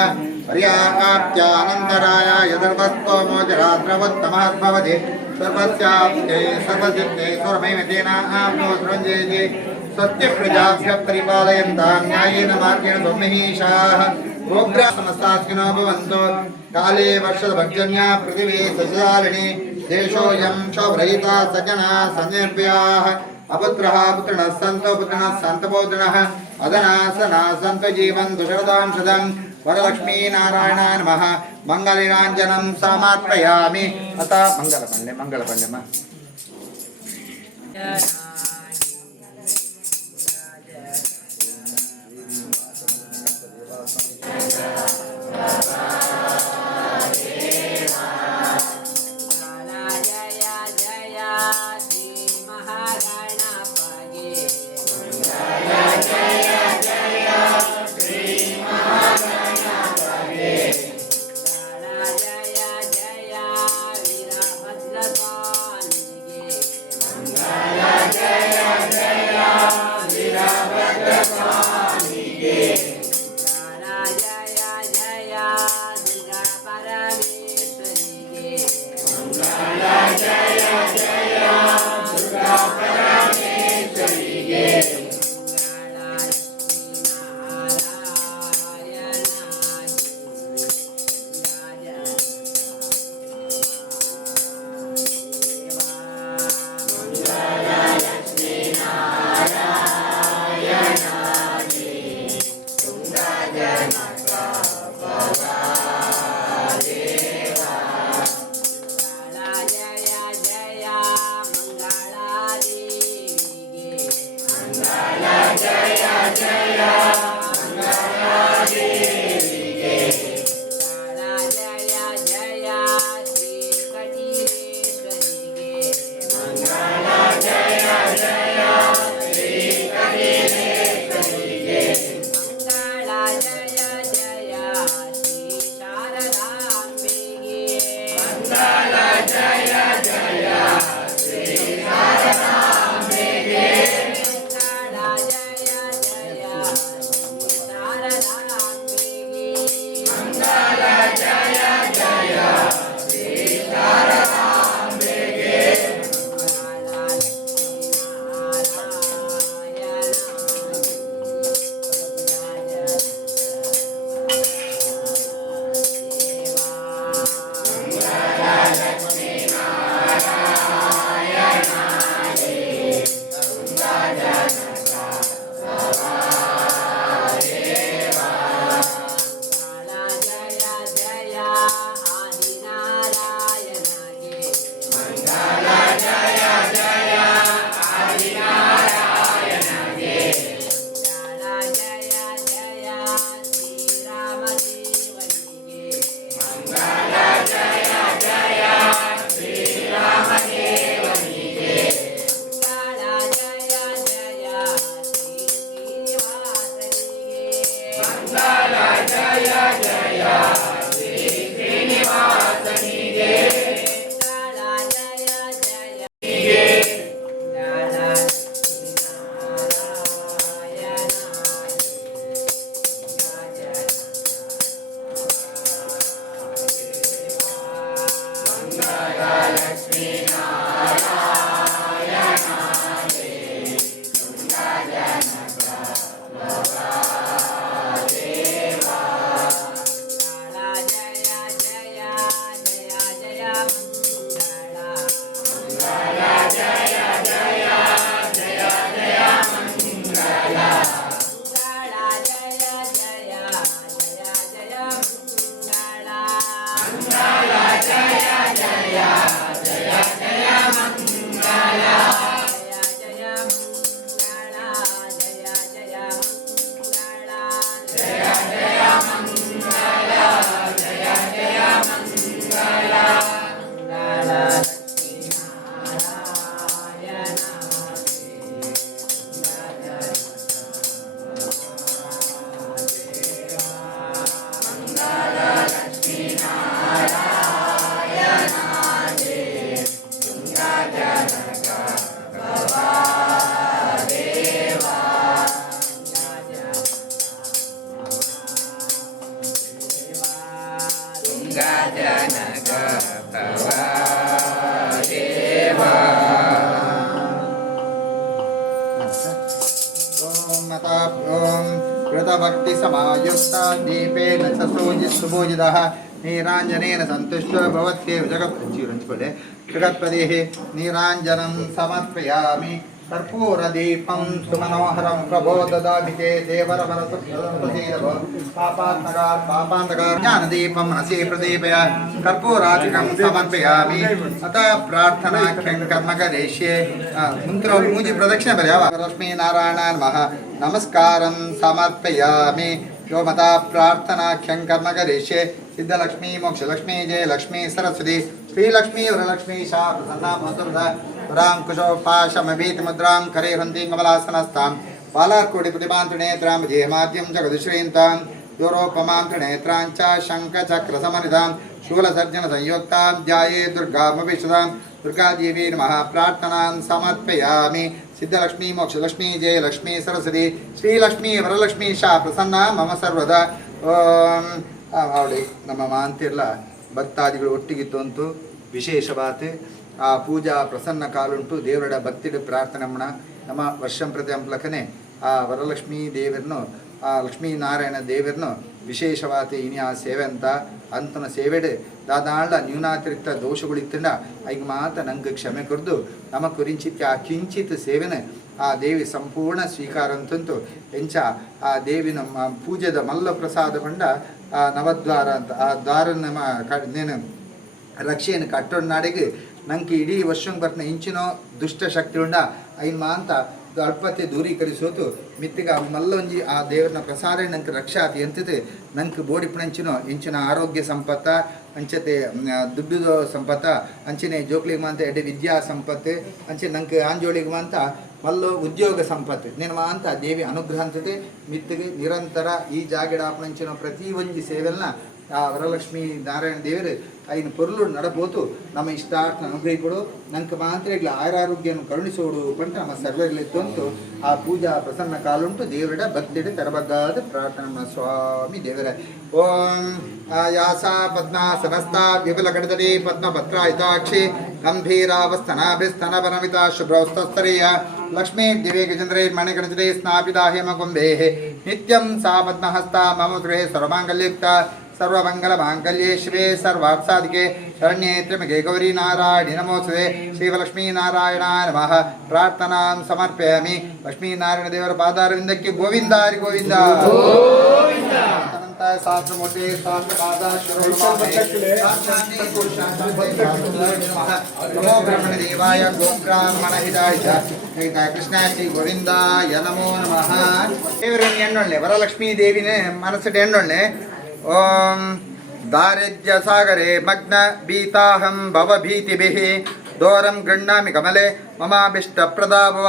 पर्याप्त्यानन्दरायाय धर्मस्तोमो जराद्रवत्तमः भवति सर्वस्याप्ते सर्वसिद्धे सर्वमेतेनाप्नो सृञ्जेति स्वस्ति प्रजाभ्यः परिपालयन्तां न्यायेन मार्गेण सौम्यहीशाः समस्तास्किनो भवन्तु काले वर्षदभर्जन्या पृथिवी सजलालिनी देशोऽयं शोभरहिता सजना सन्निर्भयाः अपुत्रः पुत्रिणः सन्तु पुत्रिणः सन्तपौत्रिणः अधनासनाः सन्तु जीवन्तु शरदां शतं वरलक्ष्मीनारायणाय नमः मङ्गलनीराञ्जनं समार्पयामि अथ मङ्गलपण्डे Jaya ಓಂ ಮತ ಓಂ ಕೃತಭಕ್ತಿ ಸಮಾಯುಕ್ತ ದೀಪೇನ ಸುಭೋಜಿತಃ ನೀರಾಂಜನೇನ ಸಂತುಷ್ಟೋ ಭವತ್ಯೇವ ಜಗತ್ಪದೇ ನೀರಾಂಜನಂ ಸಮರ್ಪಯಾಮಿ कर्पूरदीपं सुमनोहरं प्रबोधदाभिते पापान्तकार ज्ञानदीपं मनसि प्रदीपय कर्पूरादिकं समर्पयामि अतः प्रार्थनाख्यं कर्म करिष्ये मंत्र मुझे प्रदक्षिण पर्यावा लक्ष्मी नारायण नमः नमस्कारं समर्पयामि यो मता प्रार्थनाख्यं कर्म करिष्ये सिद्धलक्ष्मी मोक्षलक्ष्मी जयलक्ष्मी सरस्वती श्रीलक्ष्मी वरलक्ष्मी शा प्रसन्ना भवतु राम कुशो पाशमभीत मुद्रां करे हन्ति कमलासनस्तां बालार्कोटि प्रतिभान्तनेत्रां जेमाद्यं जगदुश्रीन्तां योरोपमां त्रिनेत्रां च शङ्खचक्रसमनिधां शूलसर्जनसंयुक्तां ध्याये दुर्गामभिषदां दुर्गादेवी नमः प्रार्थनां समर्पयामि सिद्धलक्ष्मी मोक्षलक्ष्मी जयलक्ष्मी सरस्वती श्रीलक्ष्मी वरलक्ष्मी शा प्रसन्ना मम सर्वदा ಅವಳಿ ನಮ್ಮ ಮಾಂತಿರ್ಲ ಭಕ್ತಾದಿಗಳು ಒಟ್ಟಿಗಿತ್ತು ಅಂತೂ ವಿಶೇಷವಾತೆ ಆ ಪೂಜಾ ಪ್ರಸನ್ನ ಕಾಲುಂಟು ದೇವರ ಭಕ್ತಿಡು ಪ್ರಾರ್ಥನೆ ಮಣ ನಮ್ಮ ವರ್ಷಂ ಪ್ರತಿ ಅಂಪ್ಲಕನೆ ಆ ವರಲಕ್ಷ್ಮೀ ದೇವರನ್ನು ಆ ಲಕ್ಷ್ಮೀನಾರಾಯಣ ದೇವರನ್ನು ವಿಶೇಷವಾತೆ ಇನಿ ಆ ಸೇವೆ ಅಂತ ಅಂತನ ಸೇವೆಡೆ ದಾದಾಂಡ ನ್ಯೂನಾತಿರಿಕ್ತ ದೋಷಗಳಿತ್ತಂಡ ಈಗ ಮಾತ ನಂಗೆ ಕ್ಷಮೆ ಕೊರ್ದು ನಮ್ಮ ಕುರಿಂಚಿತ್ ಆ ಕಿಂಚಿತ್ ಸೇವೆನೆ ಆ ದೇವಿ ಸಂಪೂರ್ಣ ಸ್ವೀಕಾರ ಅಂತಂತು ಎಂಚ ಆ ದೇವಿ ನಮ್ಮ ಪೂಜೆದ ಮಲ್ಲ ಪ್ರಸಾದ ಬಂಡ ಆ ನವದ್ವಾರ ಅಂತ ಆ ದ್ವಾರ ನಮ್ಮ ನೇನು ರಕ್ಷೆಯನ್ನು ಕಟ್ಟೋಣ ನಾಡಿಗೆ ನಂಗೆ ಇಡೀ ವರ್ಷಂಗೆ ಬರ್ತಾನೆ ಇಂಚಿನೋ ದುಷ್ಟ ಶಕ್ತಿ ಉಂಡ ಐನ್ ಮಾಂತ ಅಲ್ಪತೆ ದೂರೀಕರಿಸೋತು ಮಿತ್ತಿಗ ಮಲ್ಲೊಂಜಿ ಆ ದೇವರನ್ನ ಪ್ರಸಾದ ನಂಗೆ ರಕ್ಷಾತಿ ಎಂತದೆ ನಂಗೆ ಬೋಡಿಪುಣಂಚಿನೋ ಇಂಚಿನ ಆರೋಗ್ಯ ಸಂಪತ್ತ ಅಂಚತೆ ದುಡ್ಡು ಸಂಪತ್ತ ಅಂಚಿನ ಜೋಕ್ಲಿಗೆ ಮಾಂತ ಎಡೆ ವಿದ್ಯಾ ಸಂಪತ್ತು ಅಂಚೆ ನಂಗೆ ಆಂಜೋಳಿಗೆ ಮಾಂತ ಮಲ್ಲು ಉದ್ಯೋಗ ಸಂಪತ್ತು నేను ಮಾಂತ ದೇವಿ ಅನುಗ್ರಹ ಅಂತದೆ ಮಿತ್ತಿಗೆ ನಿರಂತರ ಈ ಜಾಗಿಡಾಪಣಂಚಿನ ಪ್ರತಿ ಒಂಜಿ ಸೇವೆಲ್ನ ಆ ವರಲಕ್ಷ್ಮೀ ನಾರಾಯಣ ದೇವರು ಐನು ಪೊರ್ಲು ನಡಬೋದು ನಮ್ಮ ಇಷ್ಟಾರ್ಥ ಅನುಗ್ರಹಿಕೊಡು ನಂಗೆ ಮಾತ್ರ ಇಲ್ಲ ಆಯುರಾರೋಗ್ಯವನ್ನು ಕರುಣಿಸೋಡು ಪಂಟ ನಮ್ಮ ಸರ್ವರಿಲಿತ್ತು ಅಂತೂ ಆ ಪೂಜಾ ಪ್ರಸನ್ನ ಕಾಲುಂಟು ದೇವರ ಭಕ್ತಿಡೆ ತರಬದ್ದಾದ ಪ್ರಾರ್ಥನಾ ಸ್ವಾಮಿ ದೇವರ ಓಂ ಯಾಸ ಪದ್ಮಾಸನಸ್ಥ ವಿಪುಲ ಕಡದಡಿ ಪದ್ಮಪತ್ರಾಯಿತಾಕ್ಷಿ ಗಂಭೀರಾವಸ್ತನಾಭಿಸ್ತನವನಮಿತ ಶುಭ್ರೌಸ್ತಸ್ತರೀಯ ಲಕ್ಷ್ಮೀ ದಿವ್ಯ ಗಜೇಂದ್ರೈ ಮಣಿಗಣಜತೆ ಸ್ನಾಪಿತಾ ಹೇಮಕುಂಭೇ ನಿತ್ಯಂ ಸಾ ಪದ್ಮಹಸ್ತ ಮಮ ಗೃಹೇ ಸರ್ವಮಾಂಗಲ್ಯುಕ್ತ सर्वमंगलमांगल्ये शिवे सर्वार्थसाधिके शरण्ये त्र्यंबके गौरी नारायणि नमोस्तुते श्रीलक्ष्मी नारायणाय नमः प्रार्थनां समर्पयामि लक्ष्मी नारायण देवर पादारविंदಕ್ಕೆ ಗೋವಿಂದ ಹರಿ ಗೋವಿಂದ ಗೋವಿಂದ ಅನಂತ ಶಾಸ್ತ್ರಮೂರ್ತಿ ಶಾಸ್ತ್ರಪಾದ ನಮೋ ಬ್ರಹ್ಮಣ ದೇವಾಯ ಗೋಬ್ರಾಹ್ಮಣ ಹಿತಾಯ ಕೃಷ್ಣ ಶ್ರೀ ಗೋವಿಂದಾಯ ನಮೋ ನಮಃ ದೇವರನ್ನು ಎಣ್ಣೊಳ್ಳೆ ವರಲಕ್ಷ್ಮೀ ದೇವಿನೇ ಮನಸ್ಸಿಟ್ಟು ಎಣ್ಣೊಳ್ಳೆ ओम दारिद्र्य सागरे मग्न बीताहं भवभीतिभिः दोरं गृह्णामि कमले ममाभीष्ट प्रदाभव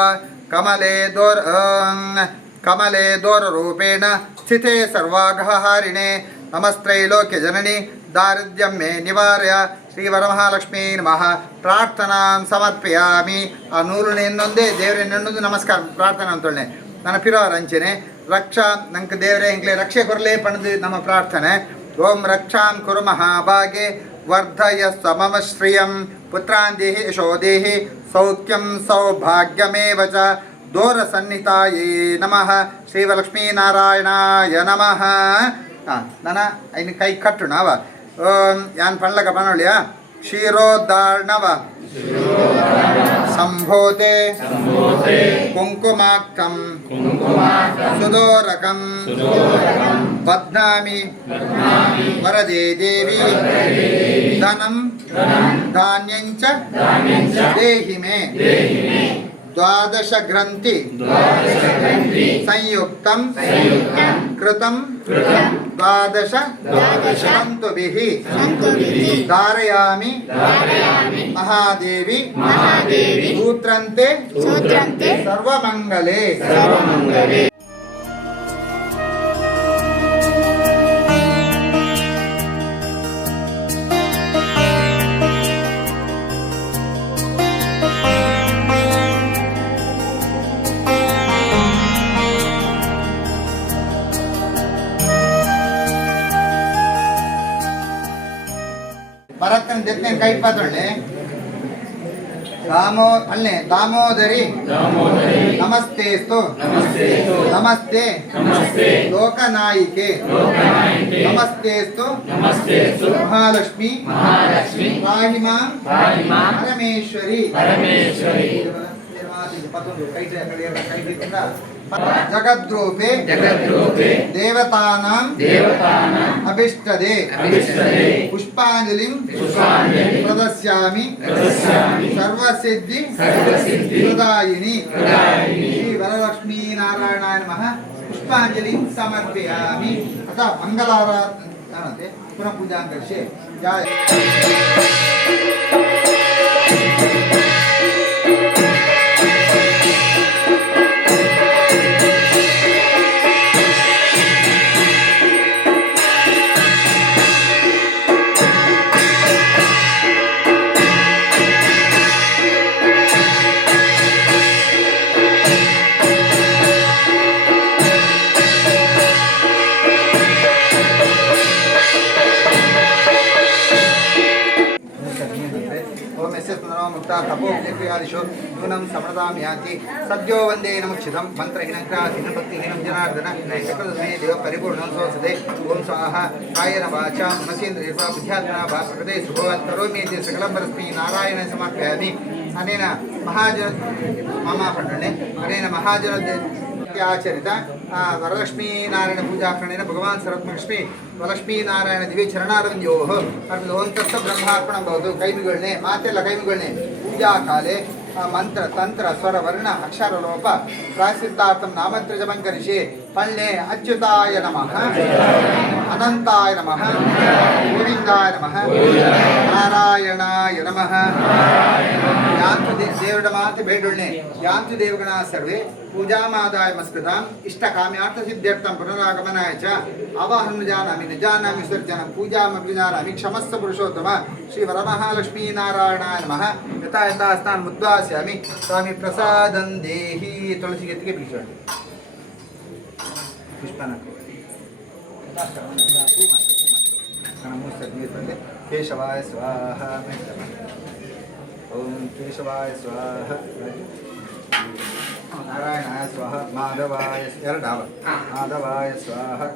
कमले दोररूपेण स्थिते सर्वाघहारिणे नमस्त्रैलोक्य जननी दारिद्र्यं मे निवारय श्रीवरमहालक्ष्मी नमः प्रार्थनां समर्पयामि आ नूरने ಇನ್ನೊಂದೇ ದೇವರೇ ನನ್ನದು ನಮಸ್ಕಾರ ಪ್ರಾರ್ಥನಾ ಅಂತೊಳ್ಳೆ ನನ್ನ ಪಿರೋರ್ ಅಂಚನೆ ರಕ್ಷಾ ನಂಗೆ ದೇವರೇ ಇಂಗ್ಲೆ ರಕ್ಷೆ ಕೊರಲೇ ಪಣದು ನಮ್ಮ ಪ್ರಾರ್ಥನೆ ಓಂ ರಕ್ಷಾಂ ಕುರು ಮಹಾಭಾಗೆ ವರ್ಧಯ ಸಮಮ ಶ್ರಿಯಂ ಪುತ್ರಾನ್ ದೇಹಿ ಯಶೋ ದೇಹಿ ಸೌಖ್ಯಂ ಸೌಭಾಗ್ಯಮೇವ ಚ ದೋರ ಸನ್ನಿತಾಯೇ ನಮಃ ಶ್ರೀವಲಕ್ಷ್ಮೀ ನಾರಾಯಣಾಯ ನಮಃ ನನ್ನ ಐನು ಕೈ ಕಟ್ಟು ನಾವ ಯಾನ್ ಪಣ್ಲಕ ಪಣೊಳಿಯ ಕ್ಷೀರೋದ್ಧಾರ್ಣವ संभोते कुंकुमाक्कं सुदोरकं बध्नामि वरदे देवी धनं धान्यं च देहि मे द्वादश ग्रंथि संयुक्तं कृतं द्वादश तन्तुभिः धारयामि महादेवी सूत्रन्ते सर्वमंगले ಭರತನ ಜೊತೆ ಕೈ ಪಾತ್ರೆ दामोदरी ನಮಸ್ತೆಸ್ತು ನಮಸ್ತೆ ಲೋಕನಾಯಿಕೆ ನಮಸ್ತೆಸ್ತು ಮಹಾಲಕ್ಷ್ಮಿ ಪಾಹಿ ಮಾಂ ಪರಮೇಶ್ವರಿ ಜಗದ್ರೂಪೆ ದೇವತಾನಾಂ ಅಭಿಷ್ಟದೆ ಪುಷ್ಪಾಂಜಲಿಂ ಪ್ರದಸ್ಯಾಮಿ ಸರ್ವಸಿದ್ಧಿ ಪ್ರದಾಯಿನಿ ಶ್ರೀ ವರಲಕ್ಷ್ಮೀ ನಾರಾಯಣಾಯ ನಮಃ ಪುಷ್ಪಾಂಜಲಿಂ ಸಮರ್ಪಯಾಮಿ ಅಥ ಮಂಗಲಾರಾಧನೆ ಪುನಃ ಪೂಜಾಂ ಕರಿಷ್ಯೆ ಜಯ तपोक्रियादिषु न्यूनं समृतां यान्ति सद्यो वन्दे नमुक्षितं मन्त्रहीनं भक्तिहीनं जनार्दन सकलस्मै देव परिपूर्णं स्वसदे ओं स्वाहा कायेन वाचा मनसेन्द्रियर्वा बुद्ध्यात्मना वा प्रकृते सुभवात् करोमि इति सकलं परस्मै नारायण समर्पयामि अनेन महाजन मम पठने अनेन महाजन आचरित वरलक्ष्मी नारायण पूजा प्रणेन भगवान् सर्वलक्ष्मी वरलक्ष्मी नारायण दिव्य चरणारविन्दयोः अर्पितोऽन्तस्थ ब्रह्मार्पणं भवतु कैमिगळने मातेल्ल कैमिगळने पूजा काले मंत्र तंत्र स्वर वर्ण अक्षर लोप प्रायश्चित्तार्थं नामत्र जपं करिष्ये पल्ले अच्युताय नमः अनंताय नमः गोविंदाय नमः नारायणाय नमः ಯಾಂತು ದೇವರ ಮಾತೆ ಬೇಡುಳ್ನೆ ಯಾಂತು ದೇವಗಣ ಸರ್ವೇ ಪೂಜಾಮಾದಾಯ ಮಸ್ಕೃತಾಂ ಇಷ್ಟ ಕಾಮ್ಯಾರ್ಥ ಸಿದ್ಧ್ಯರ್ಥಂ ಪುನರಾಗಮನಾಯ ಚ ಆವಾಹನ ಜಾನಾಮಿ ನ ಜಾನಾಮಿ ವಿಸರ್ಜನಂ ಪೂಜಾಮಪಿ ಜಾನಾಮಿ ಕ್ಷಮಸ್ಸ ಪುರುಷೋತ್ತಮ ಶ್ರೀ ವರಮಹಾಲಕ್ಷ್ಮೀ ನಾರಾಯಣಾಯ ನಮಃ ಯಥಾ ಯಥಾ ಸ್ನಾನ ಮುದ್ವಾಸ್ಯಾಮಿ ಸ್ವಾಮಿ ಪ್ರಸಾದಂ ದೇಹಿ ತುಳಸಿ ಗೆತ್ತಿಗೆ ಬಿಡಿಸೋಣ ಪುಷ್ಪನ ಕೇಶವಾಯ ಸ್ವಾಹ ओम केशवाय स्वाहा नारायणाय स्वाहा माधवाय माधवाय स्वाहा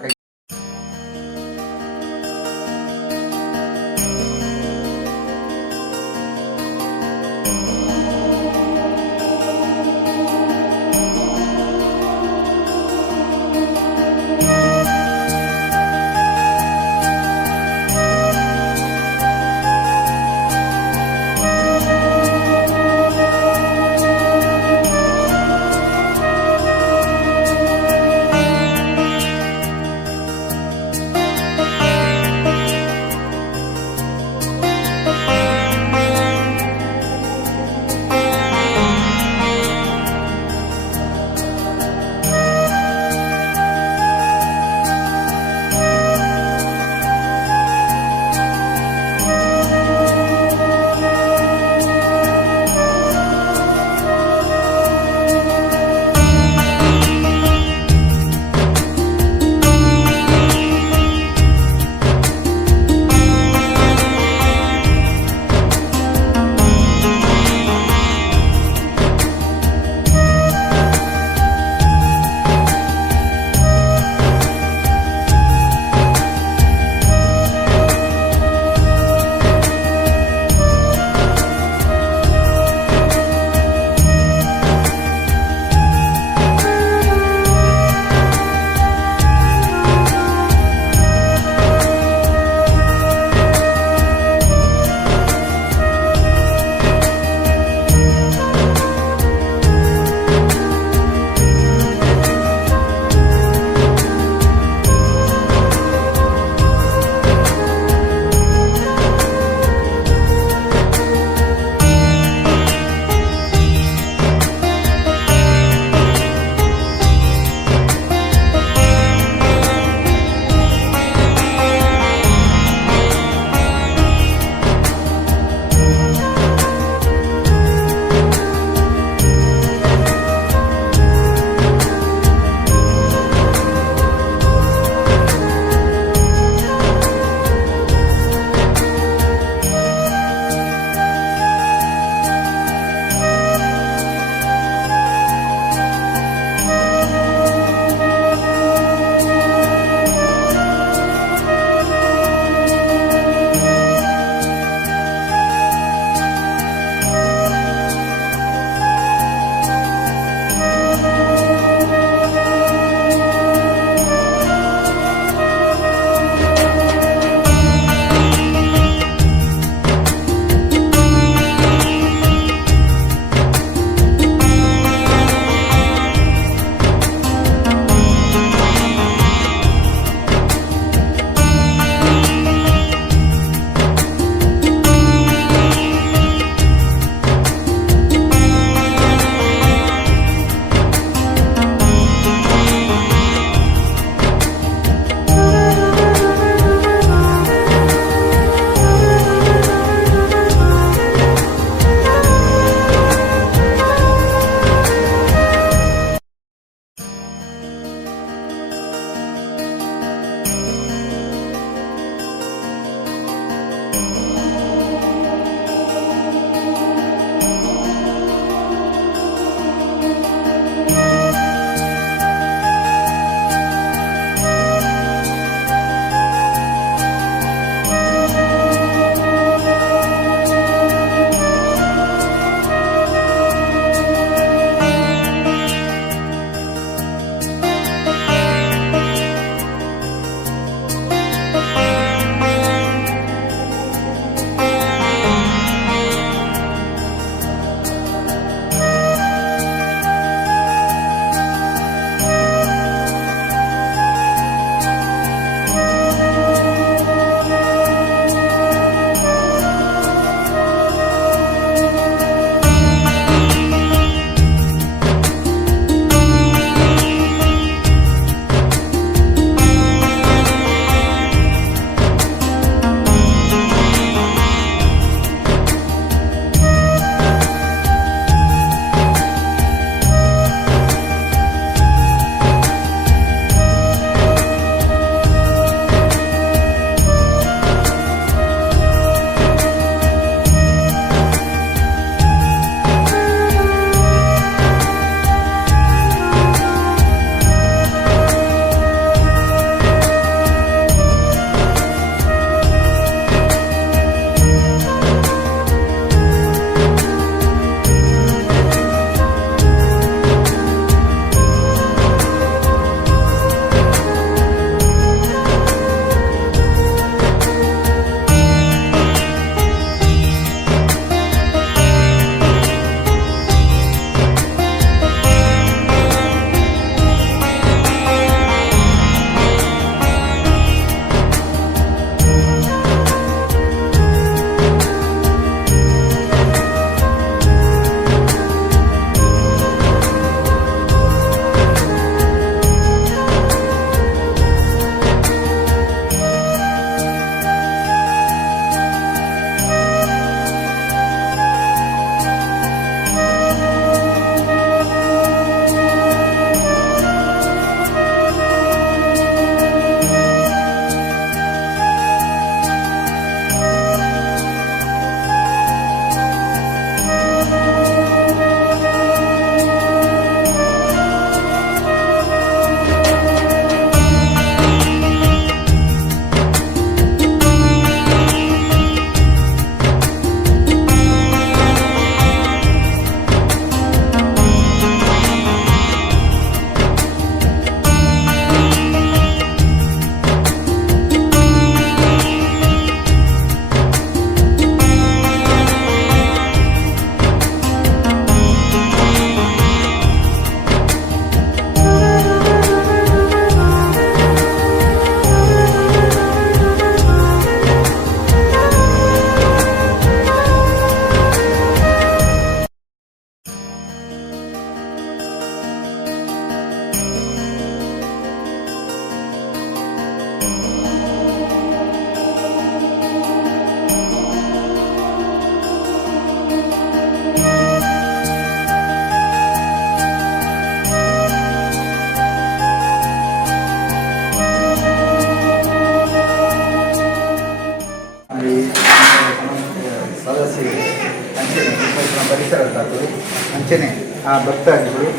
ಭಕ್ತಾದಿಗಳು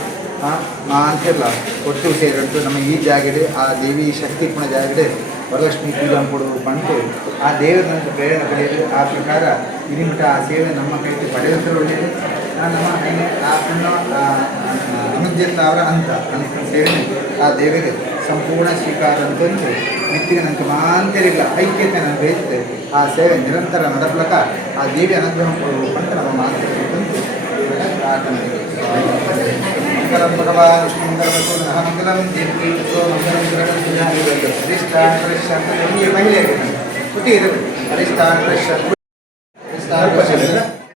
ಅಂತೆಲ್ಲ ಒಟ್ಟು ಸೇರಿಟ್ಟು ನಮ್ಮ ಈ ಜಾಗಡೆ ಆ ದೇವಿ ಶಕ್ತಿ ಪುಣ ಜಾಗಡೆ ವರಲಕ್ಷ್ಮಿ ಪೂಜಾ ಕೊಡು ಬಂತು ಆ ದೇವರ ಪ್ರೇರಣೆ ಪಡೆಯಲು ಆ ಪ್ರಕಾರ ಇಲ್ಲಿ ಮಟ್ಟ ಆ ಸೇವೆ ನಮ್ಮ ಕೈಗೆ ಪಡೆಯುತ್ತರ ಒಳ್ಳೆಯದು ನಮ್ಮ ಆ ಪುಣ್ಯ ಅನುಜ್ಜತ್ತ ಅವರ ಅಂತ ಸೇವೆ ಆ ದೇವರಿಗೆ ಸಂಪೂರ್ಣ ಸ್ವೀಕಾರ ಅಂತಂದು ನಿತ್ತಿಗೆ ನನಗೆ ಮಾಂತರಿಲ್ಲ ಐಕ್ಯತೆ ನಾನು ಬಯಸುತ್ತೆ ಆ ಸೇವೆ ನಿರಂತರ ನಡಪಲಕ ಆ ದೇವಿ ಅನುಗ್ರಹ ಕೊಡಬೇಕು ಅಂತ ನಮ್ಮ ಮಾಂತರಿಕ ಪ್ರಾರ್ಥನೆ ಮಂಗಲಂ ಭಗವಾನ್ ಮಂಗಲಂ ಮಂಗಲಂ ದೇವಿ ಮಂಗಲಂ ಅರಿಷ್ಠಾನ್ ಮಹಿಳೆಯಾಗಿದೆ ಹುಟ್ಟಿ ಇರಬೇಕು ಅರಿಷ್ಠಾನ್